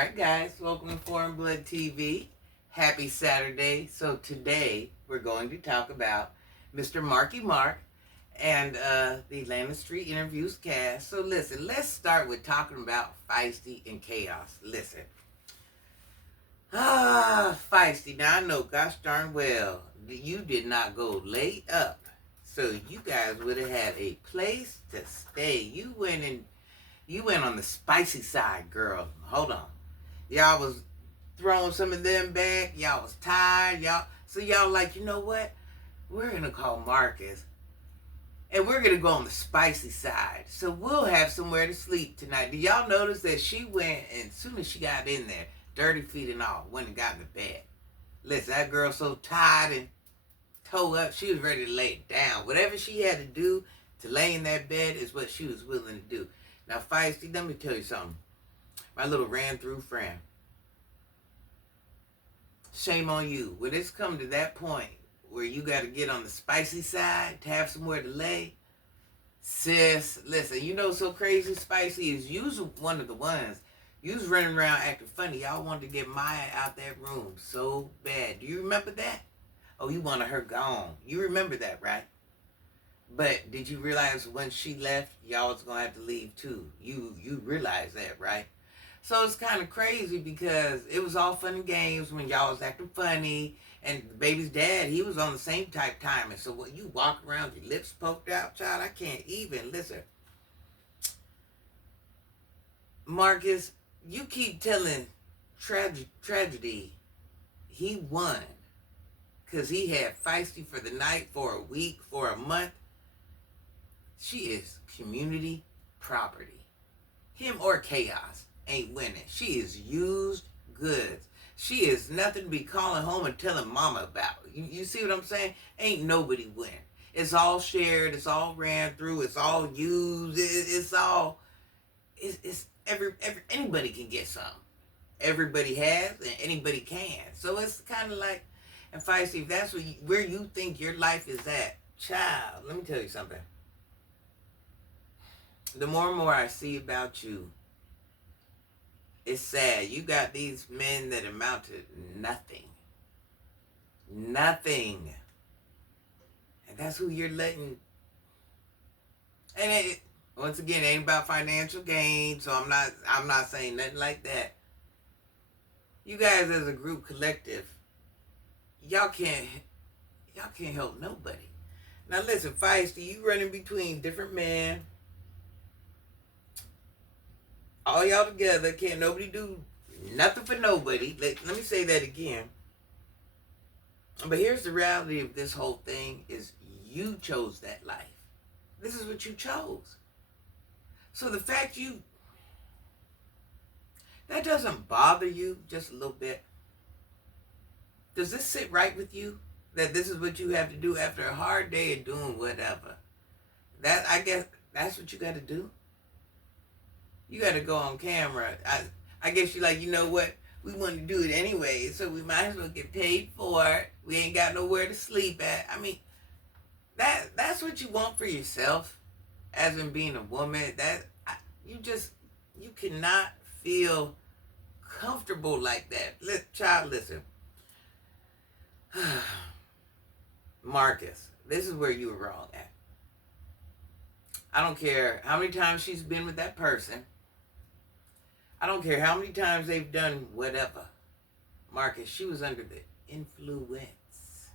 Alright guys, welcome to Foreign Blood TV. Happy Saturday. So today we're going to talk about Mr. Marky Mark and the Atlanta Street Interviews cast. So listen, let's start with talking about Feisty and Chaos. Listen. Feisty. Now I know gosh darn well you did not go lay up. So you guys would have had a place to stay. You went on the spicy side, girl. Hold on. Y'all was throwing some of them back. Y'all was tired. Y'all like, you know what? We're going to call Marcus. And we're going to go on the spicy side. So we'll have somewhere to sleep tonight. Did y'all notice that she went, and as soon as she got in there, dirty feet and all, went and got in the bed. Listen, that girl so tired and toe up, she was ready to lay down. Whatever she had to do to lay in that bed is what she was willing to do. Now, Feisty, let me tell you something. My little ran-through friend. Shame on you. When it's come to that point where you got to get on the spicy side to have somewhere to lay, sis, listen, you know so crazy spicy is you's one of the ones. You was running around acting funny. Y'all wanted to get Maya out that room so bad. Do you remember that? Oh, you wanted her gone. You remember that, right? But did you realize when she left, y'all was going to have to leave too? You realize that, right? So it's kind of crazy because it was all fun and games when y'all was acting funny. And the baby's dad, he was on the same type timing. So when you walk around with your lips poked out, child, I can't even. Listen. Marcus, you keep telling tragedy he won because he had Feisty for the night, for a week, for a month. She is community property. Him or Chaos ain't winning. She is used goods. She is nothing to be calling home and telling mama about. You see what I'm saying? Ain't nobody win. It's all shared. It's all ran through. It's all used. It's all. It's anybody can get some. Everybody has and anybody can. So it's kind of like, and Feisty, if that's where you think your life is at, child, let me tell you something. The more and more I see about you, it's sad. You got these men that amount to nothing. Nothing. And that's who you're letting. And once again, it ain't about financial gain, so I'm not saying nothing like that. You guys as a group collective, y'all can't help nobody. Now listen, Feisty, you running between different men. All y'all together, can't nobody do nothing for nobody. Let me say that again. But here's the reality of this whole thing is you chose that life. This is what you chose. So the fact that doesn't bother you just a little bit. Does this sit right with you? That this is what you have to do after a hard day of doing whatever. That, I guess, that's what you got to do. You got to go on camera. I guess you're like, you know what? We want to do it anyway, so we might as well get paid for it. We ain't got nowhere to sleep at. I mean, that's what you want for yourself, as in being a woman. You cannot feel comfortable like that. Child, listen. Marcus, this is where you were wrong at. I don't care how many times she's been with that person. I don't care how many times they've done whatever. Marcus, she was under the influence.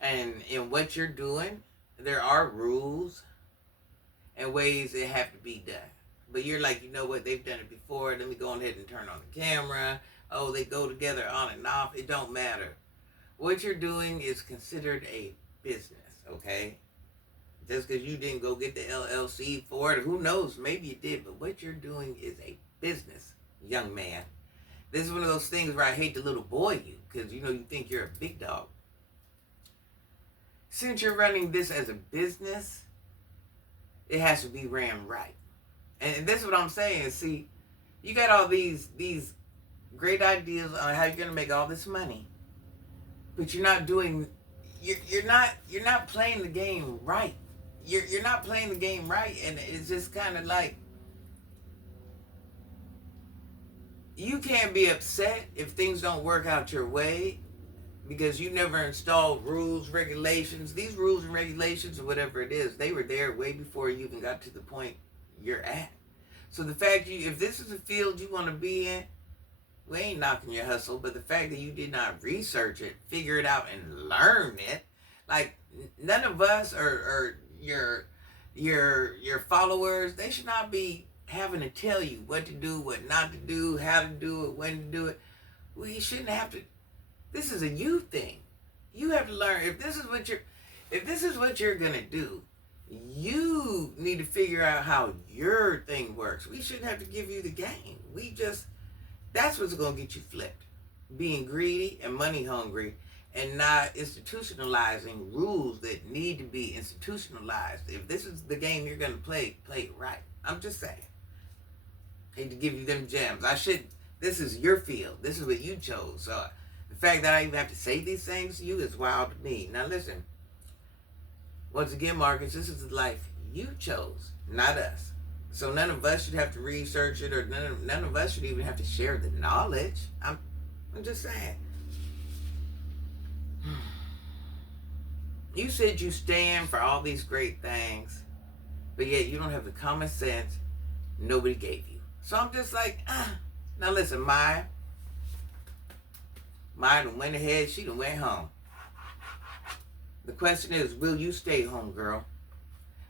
And in what you're doing, there are rules and ways it have to be done. But you're like, you know what, they've done it before. Let me go ahead and turn on the camera. Oh, they go together on and off. It don't matter. What you're doing is considered a business, okay? Just because you didn't go get the LLC for it, who knows, maybe you did, but what you're doing is a business, young man. This is one of those things where I hate to little boy you, because you think you're a big dog. Since you're running this as a business, it has to be ran right. And this is what I'm saying. See, you got all these great ideas on how you're going to make all this money, but you're not doing, you're not playing the game right. You're not playing the game right, and it's just kind of like, You can't be upset if things don't work out your way because you never installed rules, regulations. These rules and regulations or whatever it is, they were there way before you even got to the point you're at. So the fact if this is a field you want to be in, we ain't knocking your hustle, but the fact that you did not research it, figure it out, and learn it, like none of us or your followers, they should not be having to tell you what to do, what not to do, how to do it, when to do it. We shouldn't have to. This is a you thing. You have to learn if this is what you're gonna do. You need to figure out how your thing works. We shouldn't have to give you the game. That's what's going to get you flipped. Being greedy and money hungry and not institutionalizing rules that need to be institutionalized. If this is the game you're going to play it right. I'm just saying. Hate to give you them gems. This is your field. This is what you chose. So the fact that I even have to say these things to you is wild to me. Now listen. Once again, Marcus, this is the life you chose, not us. So none of us should have to research it, or none of us should even have to share the knowledge. I'm just saying. You said you stand for all these great things, but yet you don't have the common sense nobody gave you. So I'm just like, Now listen, Maya done went ahead, she done went home. The question is, will you stay home, girl?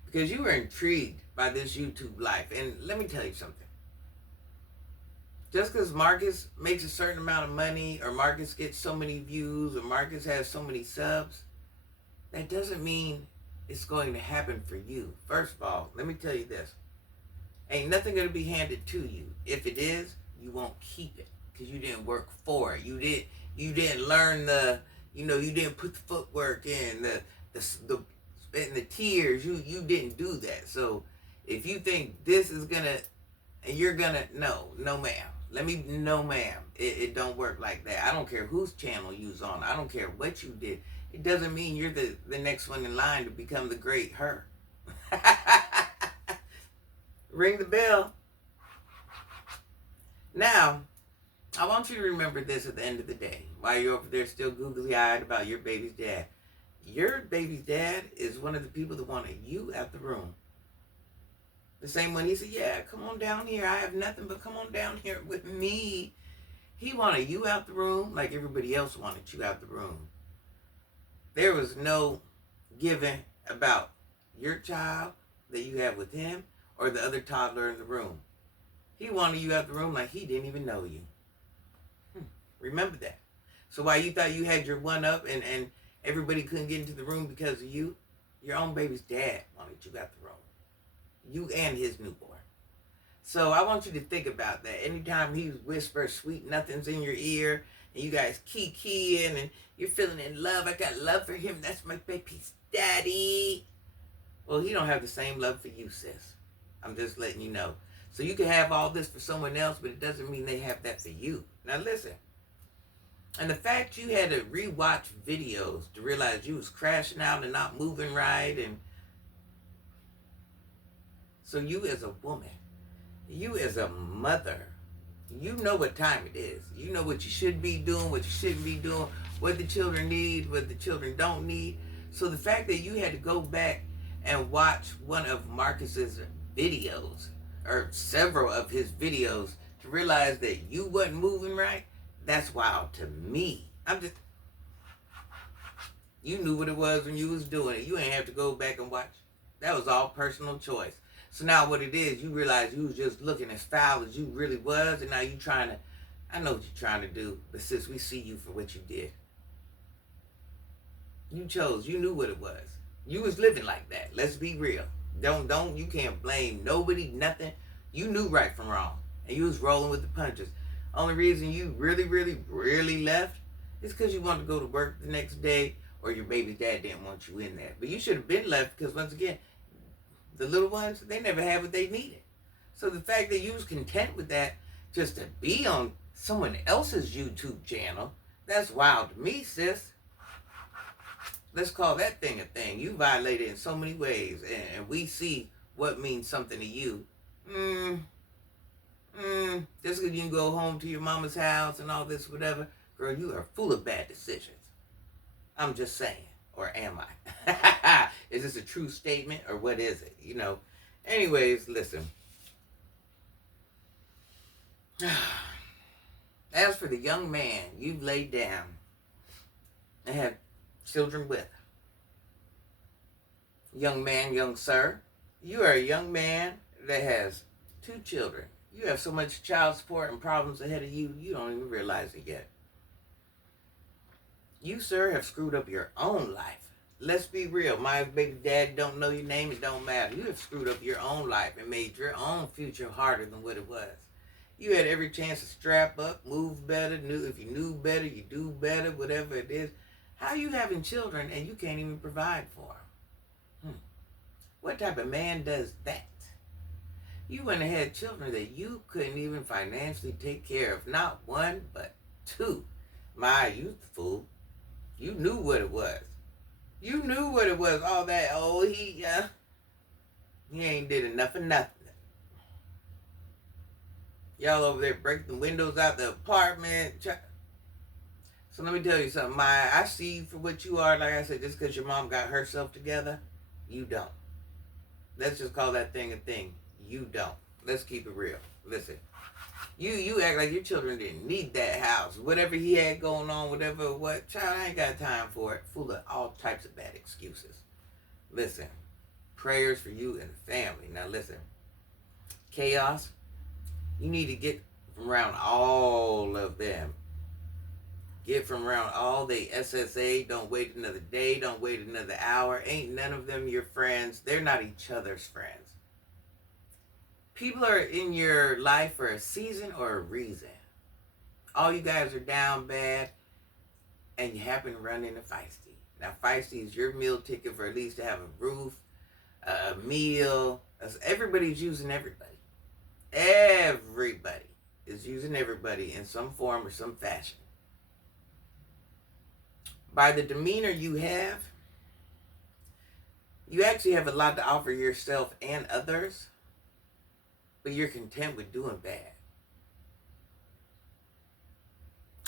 Because you were intrigued by this YouTube life. And let me tell you something. Just because Marcus makes a certain amount of money, or Marcus gets so many views, or Marcus has so many subs, that doesn't mean it's going to happen for you. First of all, let me tell you this. Ain't nothing going to be handed to you. If it is, you won't keep it because you didn't work for it. You didn't learn you didn't put the footwork in, and the tears. You didn't do that. So if you think this is gonna, and you're gonna, no ma'am. No ma'am. It don't work like that. I don't care whose channel you's on. I don't care what you did. It doesn't mean you're the next one in line to become the great her. Ring the bell. Now, I want you to remember this at the end of the day. While you're over there still googly-eyed about your baby's dad. Your baby's dad is one of the people that wanted you out the room. The same one he said, yeah, come on down here. I have nothing but come on down here with me. He wanted you out the room like everybody else wanted you out the room. There was no giving about your child that you have with him or the other toddler in the room. He wanted you out the room like he didn't even know you. Remember that. So while you thought you had your one up and everybody couldn't get into the room because of you, your own baby's dad wanted you out the room. You and his newborn. So I want you to think about that. Anytime he whispers sweet nothings in your ear and you guys kiki-keying and you're feeling in love, I got love for him, that's my baby's daddy. Well, he don't have the same love for you, sis. I'm just letting you know. So you can have all this for someone else, but it doesn't mean they have that for you. Now listen. And the fact you had to rewatch videos to realize you was crashing out and not moving right, and so you as a woman, you as a mother, you know what time it is. You know what you should be doing, what you shouldn't be doing, what the children need, what the children don't need. So the fact that you had to go back and watch one of Marcus's videos, or several of his videos, to realize that you wasn't moving right, that's wild to me. You knew what it was when you was doing it. You ain't have to go back and watch. That was all personal choice. So now what it is, you realize you was just looking as foul as you really was, and now you trying to, I know what you're trying to do, but sis, we see you for what you did. You chose, you knew what it was. You was living like that. Let's be real. You can't blame nobody, nothing. You knew right from wrong, and you was rolling with the punches. Only reason you really left is because you wanted to go to work the next day, or your baby's dad didn't want you in there. But you should have been left because, once again, the little ones, they never had what they needed. So the fact that you was content with that just to be on someone else's YouTube channel, that's wild to me, sis. Let's call that thing a thing. You violated in so many ways, and we see what means something to you. Just because you can go home to your mama's house and all this, whatever. Girl, you are full of bad decisions. I'm just saying. Or am I? Is this a true statement or what is it? Anyways, listen. As for the young man you've laid down and had children with, young man, young sir, you are a young man that has 2 children. You have so much child support and problems ahead of you, you don't even realize it yet. You, sir, have screwed up your own life. Let's be real. My baby dad don't know your name. It don't matter. You have screwed up your own life and made your own future harder than what it was. You had every chance to strap up, move better. If you knew better, you do better, whatever it is. How are you having children and you can't even provide for them? What type of man does that? You went and had children that you couldn't even financially take care of. Not 1, but 2. My, you the fool. You knew what it was. You knew what it was. All that, he ain't did enough of nothing. Y'all over there breaking the windows out the apartment. So let me tell you something, Maya. I see you for what you are. Like I said, just because your mom got herself together, you don't. Let's just call that thing a thing. You don't. Let's keep it real. Listen. You act like your children didn't need that house. Whatever he had going on, child, I ain't got time for it. Full of all types of bad excuses. Listen. Prayers for you and the family. Now listen. Chaos. You need to get from around all of them. Get from around all the SSA. Don't wait another day. Don't wait another hour. Ain't none of them your friends. They're not each other's friends. People are in your life for a season or a reason. All you guys are down bad, and you happen to run into Feisty. Now, Feisty is your meal ticket for at least to have a roof, a meal. Everybody's using everybody. Everybody is using everybody in some form or some fashion. By the demeanor you have, you actually have a lot to offer yourself and others, but you're content with doing bad.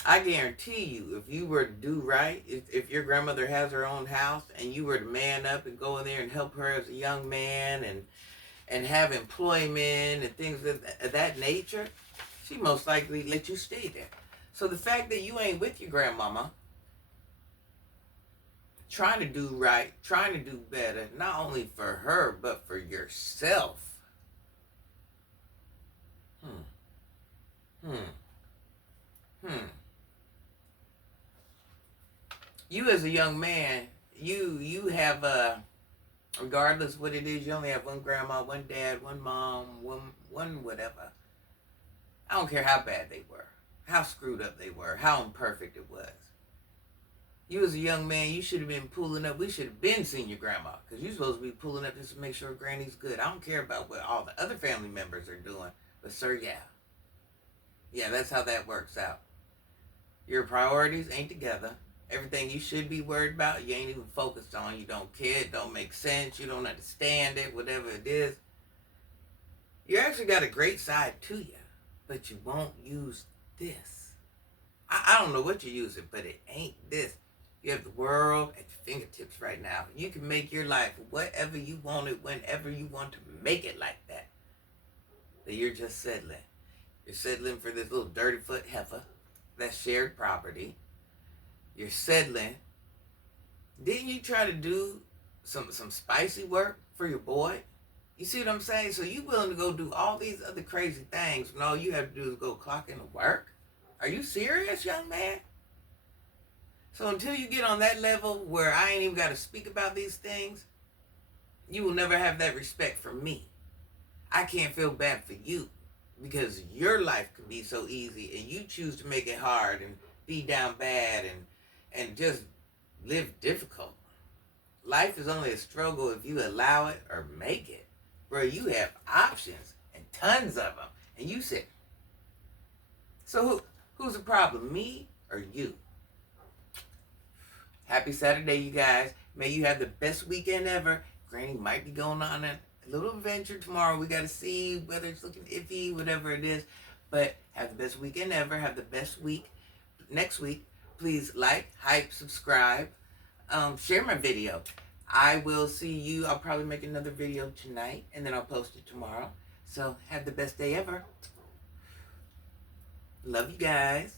I guarantee you, if you were to do right, if your grandmother has her own house and you were to man up and go in there and help her as a young man and have employment and things of that nature, she most likely let you stay there. So the fact that you ain't with your grandmama, trying to do right, trying to do better, not only for her, but for yourself. You as a young man, you have regardless what it is, you only have 1 grandma, 1 dad, 1 mom, one whatever. I don't care how bad they were, how screwed up they were, how imperfect it was. You as a young man, you should have been pulling up. We should have been seeing your grandma, because you're supposed to be pulling up just to make sure granny's good. I don't care about what all the other family members are doing, but sir, yeah, that's how that works out. Your priorities ain't together. Everything you should be worried about, you ain't even focused on. You don't care. It don't make sense. You don't understand it, whatever it is. You actually got a great side to you, but you won't use this. I don't know what you're using, but it ain't this. You have the world at your fingertips right now. You can make your life whatever you want it, whenever you want to make it like that. But you're just settling. You're settling for this little dirty foot heifer. That's shared property. You're settling. Didn't you try to do some spicy work for your boy? You see what I'm saying? So you willing to go do all these other crazy things when all you have to do is go clock into work? Are you serious, young man? So until you get on that level where I ain't even got to speak about these things, you will never have that respect for me. I can't feel bad for you because your life can be so easy and you choose to make it hard and be down bad and just live difficult. Life is only a struggle if you allow it or make it. Bro, you have options and tons of them. And you said, so who's the problem, me or you? Happy Saturday, you guys. May you have the best weekend ever. Granny might be going on a little adventure tomorrow. We got to see whether it's looking iffy, whatever it is. But have the best weekend ever. Have the best week next week. Please like, hype, subscribe, share my video. I will see you. I'll probably make another video tonight, and then I'll post it tomorrow. So have the best day ever. Love you guys.